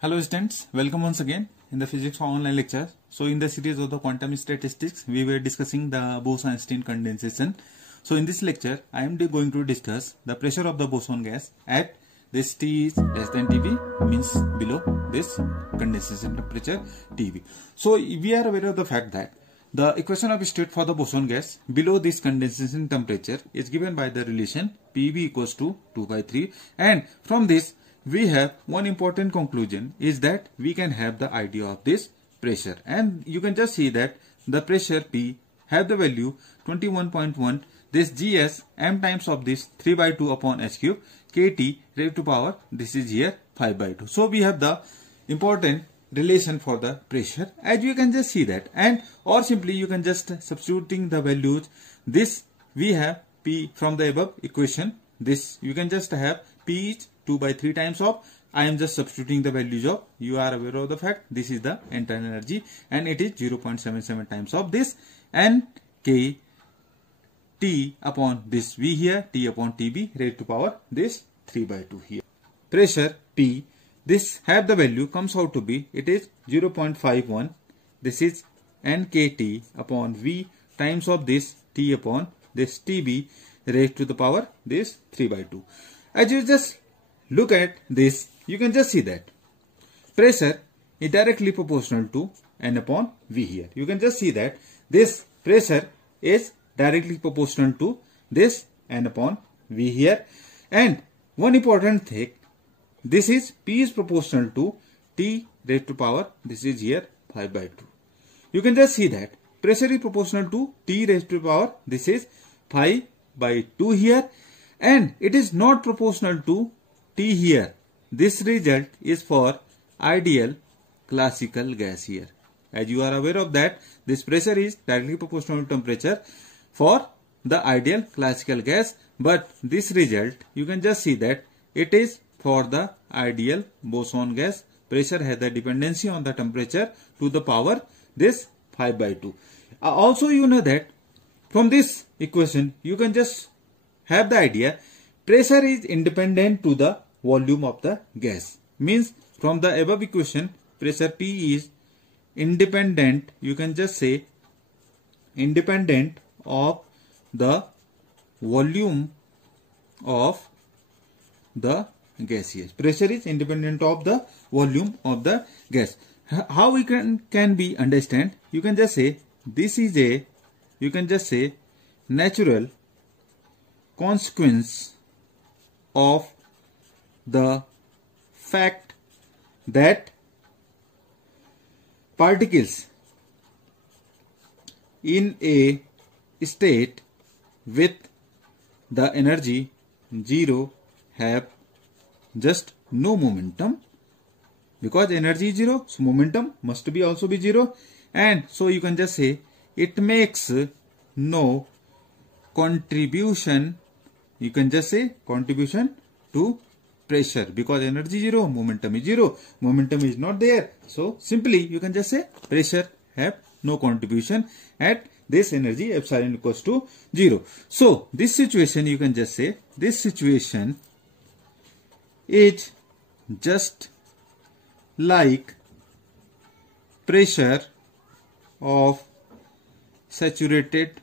Hello students, welcome once again in the physics online lecture. So in the series of the quantum statistics, we were discussing the Bose-Einstein condensation. So in this lecture, I am going to discuss the pressure of the boson gas at this T is less than TB, means below this condensation temperature TB. So we are aware of the fact that the equation of state for the boson gas below this condensation temperature is given by the relation PV equals to 2/3, and from this we have one important conclusion is that we can have the idea of this pressure, and you can just see that the pressure P have the value 21.1, this Gs m times of this 3/2 upon h cube, kT raised to power this is here 5/2. So we have the important relation for the pressure, as you can just see that, and or simply you can just substituting the values. This we have P from the above equation, this you can just have P is 2/3 times of, I am just substituting the values of, you are aware of the fact this is the internal energy and it is 0.77 times of this, and K T upon this V here, T upon TB raised to power this 3/2 here. Pressure P, this have the value comes out to be, it is 0.51, this is NKT upon V times of this T upon this TB raised to the power this 3/2. As you just look at this, you can just see that pressure is directly proportional to N upon V here. You can just see that this pressure is directly proportional to this N upon V here, and one important thing, this is P is proportional to T raised to power this is here 5/2. You can just see that pressure is proportional to T raised to power this is 5/2 here, and it is not proportional to T here. This result is for ideal classical gas here. As you are aware of that, this pressure is directly proportional to temperature for the ideal classical gas, but this result you can just see that it is for the ideal boson gas. Pressure has the dependency on the temperature to the power this 5/2. Also you know that from this equation you can just have the idea pressure is independent to the volume of the gas, means from the above equation pressure P is independent, you can just say independent of the volume of the gas here. Pressure is independent of the volume of the gas. How we can be understand, you can just say this is a, you can just say natural consequence of the fact that particles in a state with the energy 0 have just no momentum, because energy is 0, so momentum must be also be 0, and so you can just say it makes no contribution, you can just say contribution to pressure, because energy 0, momentum is 0, momentum is not there, so simply you can just say pressure have no contribution at this energy epsilon equals to 0. So this situation you can just say this situation is just like pressure of saturated,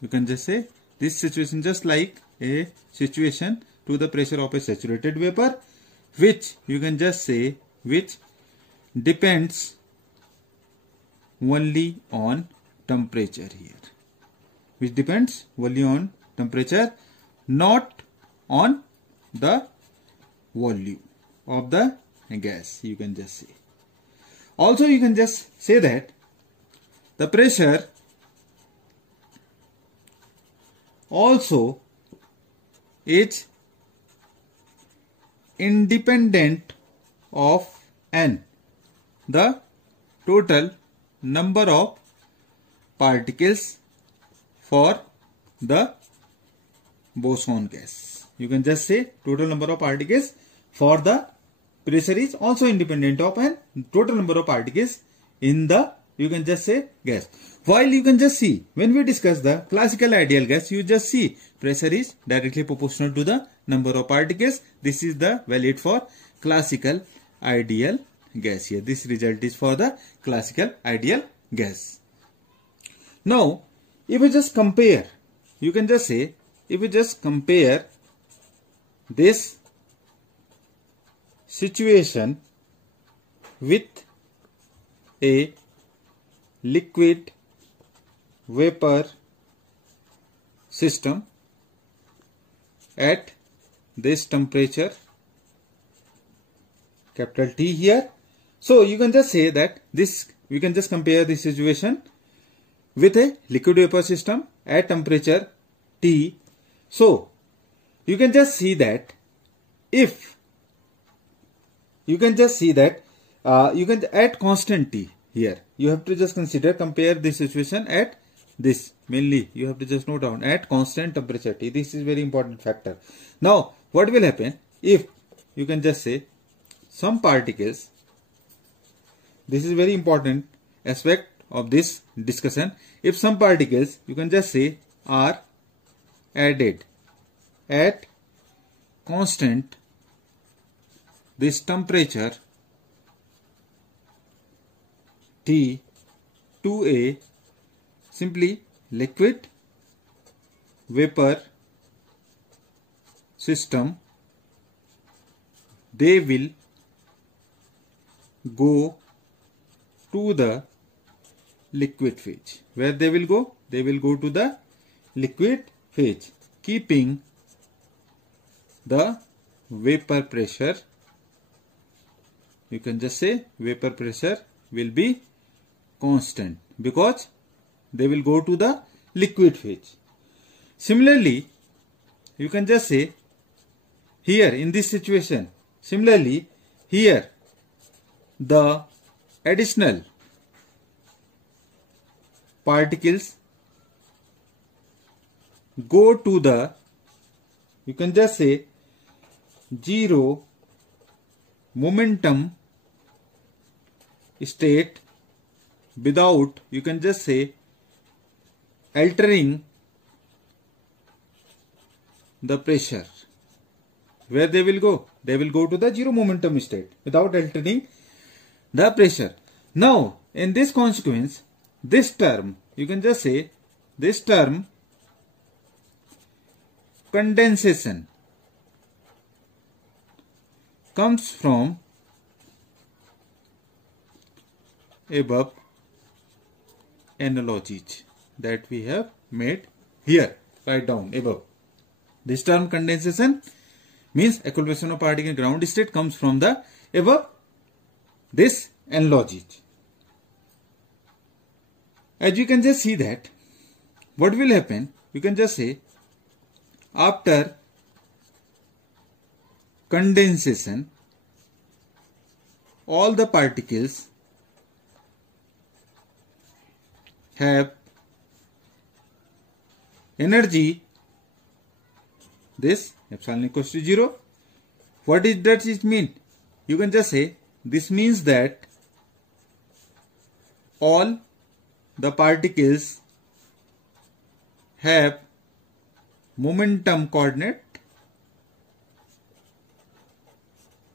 you can just say this situation just like a situation to the pressure of a saturated vapor, which you can just say which depends only on temperature here, which depends only on temperature, not on the volume of the gas, you can just say. Also you can just say that the pressure also is independent of N, the total number of particles for the boson gas. You can just say total number of particles for the pressure is also independent of N, total number of particles in the, you can just say gas. While you can just see when we discuss the classical ideal gas, you just see pressure is directly proportional to the number of particles. This is the valid for classical ideal gas here. This result is for the classical ideal gas. Now, if you just compare, you can just say, if you just compare this situation with a liquid vapor system at this temperature, capital T here. So you can just say that this, we can just compare this situation with a liquid vapor system at temperature T. So you can just see that if you can just see that you can at constant T here, you have to just consider, compare this situation at this, mainly you have to just note down at constant temperature T. This is very important factor. Now what will happen if you can just say some particles, this is very important aspect of this discussion, if some particles you can just say are added at constant this temperature T to a simply liquid vapor system, they will go to the liquid phase. Where they will go? They will go to the liquid phase, keeping the vapor pressure, you can just say vapor pressure will be constant because they will go to the liquid phase. Similarly, you can just say here in this situation, similarly here the additional particles go to the, you can just say zero momentum state without, you can just say, altering the pressure. Where they will go? They will go to the zero momentum state without altering the pressure. Now in this consequence, this term, you can just say this term condensation comes from above analogies that we have made here. Write down above. This term condensation means accumulation of particle in ground state comes from the above this analogies. As you can just see that what will happen, you can just say after condensation all the particles have energy, this epsilon equals to 0. What does it mean? You can just say this means that all the particles have momentum coordinate.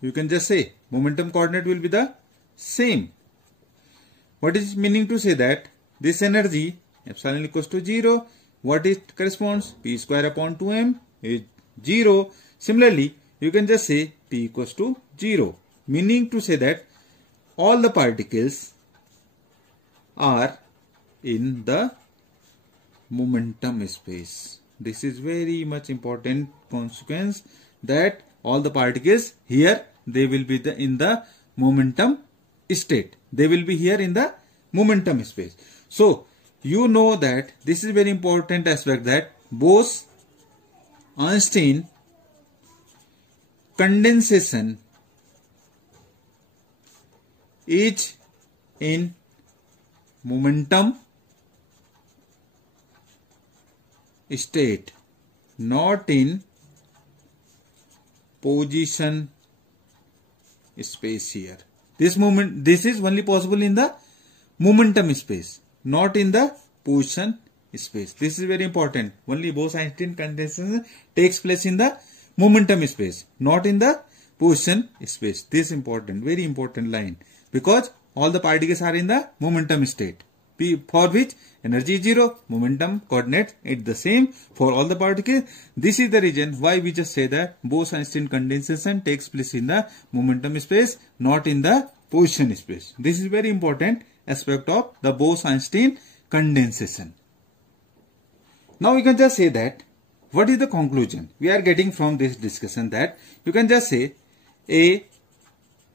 You can just say momentum coordinate will be the same. What is meaning to say that this energy epsilon equals to 0, what it corresponds? P square upon 2m is 0. Similarly, you can just say P equals to 0, meaning to say that all the particles are in the momentum space. This is very much important consequence, that all the particles here, they will be in the momentum state. They will be here in the momentum space. So you know that this is very important aspect, that Bose-Einstein condensation is in momentum state, not in position space here. This is only possible in the momentum space, not in the position space. This is very important. Only Bose-Einstein condensation takes place in the momentum space, not in the position space. This important, very important line, because all the particles are in the momentum state, for which energy is 0, momentum coordinates is the same for all the particles. This is the reason why we just say that Bose-Einstein condensation takes place in the momentum space, not in the position space. This is very important aspect of the Bose-Einstein condensation. Now we can just say that what is the conclusion we are getting from this discussion, that you can just say a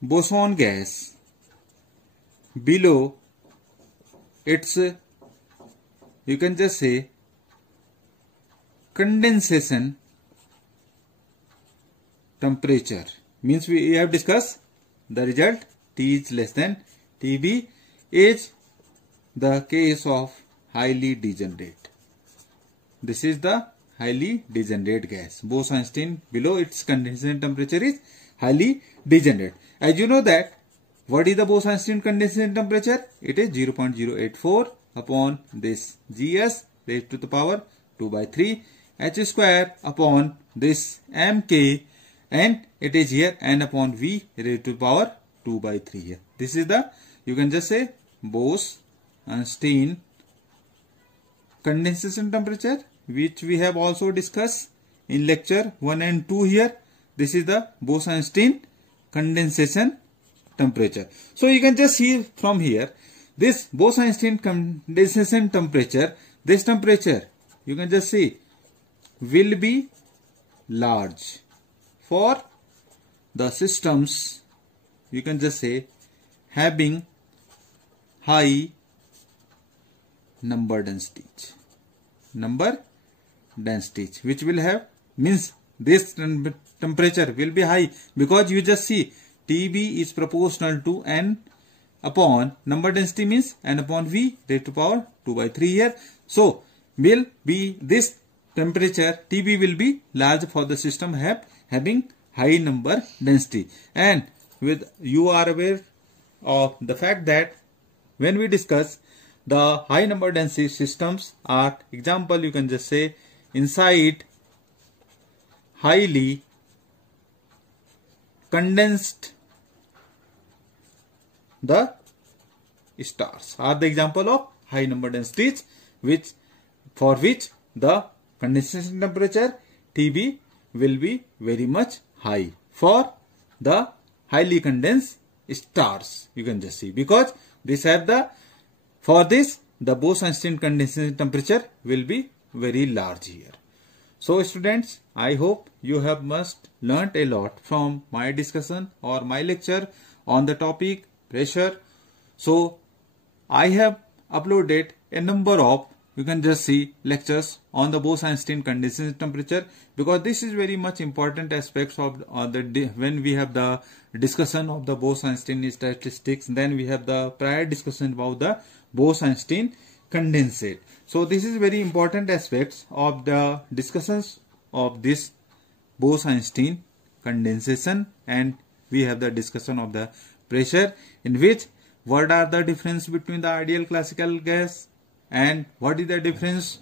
boson gas below its, you can just say, condensation temperature, means we have discussed the result T is less than TB is the case of highly degenerate. This is the highly degenerate gas. Bose-Einstein below its condensation temperature is highly degenerate. As you know that, what is the Bose-Einstein condensation temperature? It is 0.084 upon this Gs raised to the power 2 by 3 h square upon this mk, and it is here n upon v raised to the power 2 by 3 here. This is the, you can just say, Bose-Einstein condensation temperature, which we have also discussed in lecture 1 and 2 here. This is the Bose-Einstein condensation temperature. So you can just see from here, this Bose-Einstein condensation temperature, this temperature, you can just see, will be large for the systems, you can just say, having high number densities. Which will have, means this temperature will be high, because you just see TB is proportional to n upon number density, means n upon v raised to power 2 by 3 here. So will be this temperature TB will be large for the system having high number density. And with you are aware of the fact that when we discuss the high number density systems are, example, you can just say, inside highly condensed the stars are the example of high number densities, which for which the condensation temperature TB will be very much high for the highly condensed stars, you can just see, because this have the, for this the Bose-Einstein condensation temperature will be very large here. So students, I hope you have must learnt a lot from my discussion or my lecture on the topic pressure. So I have uploaded a number of, you can just see, lectures on the Bose-Einstein condensation temperature, because this is very much important aspects of when we have the discussion of the Bose-Einstein statistics, then we have the prior discussion about the Bose-Einstein condensate. So this is very important aspects of the discussions of this Bose-Einstein condensation, and we have the discussion of the pressure, in which what are the difference between the ideal classical gas and what is the difference,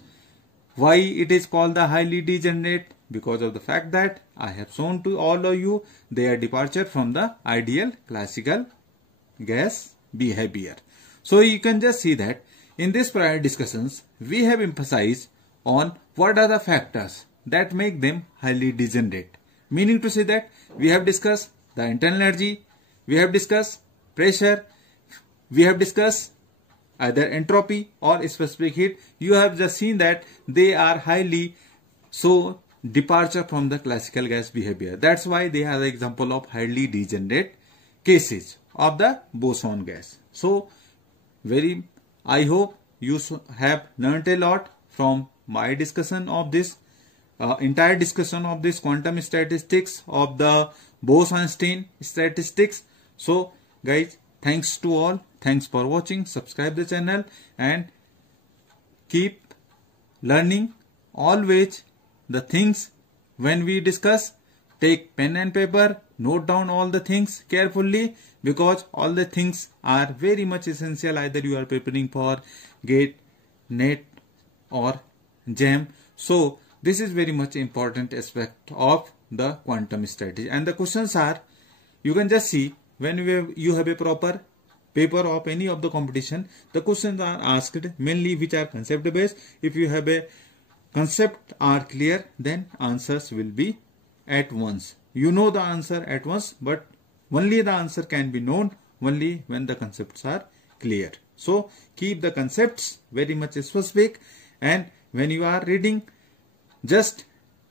why it is called the highly degenerate, because of the fact that I have shown to all of you their departure from the ideal classical gas behavior. So you can just see that in this prior discussions we have emphasized on what are the factors that make them highly degenerate, meaning to say that we have discussed the internal energy, we have discussed pressure, we have discussed either entropy or specific heat. You have just seen that they are highly so departure from the classical gas behavior. That's why they are the example of highly degenerate cases of the boson gas. So I hope you have learnt a lot from my discussion of this entire discussion of this quantum statistics of the Bose-Einstein statistics. So guys, thanks to all, thanks for watching, subscribe the channel and keep learning always the things. When we discuss, take pen and paper, note down all the things carefully, because all the things are very much essential, either you are preparing for GATE, NET or JAM. So this is very much important aspect of the quantum strategy, and the questions are you can just see when you have a proper paper of any of the competition, the questions are asked mainly which are concept based. If you have a concept are clear, then answers will be at once. You know the answer at once, but only the answer can be known only when the concepts are clear. So keep the concepts very much specific, and when you are reading, just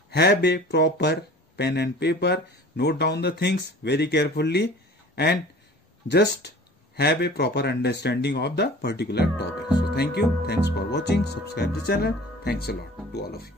have a proper pen and paper, note down the things very carefully, and just have a proper understanding of the particular topic. So thank you. Thanks for watching. Subscribe the channel. Thanks a lot to all of you.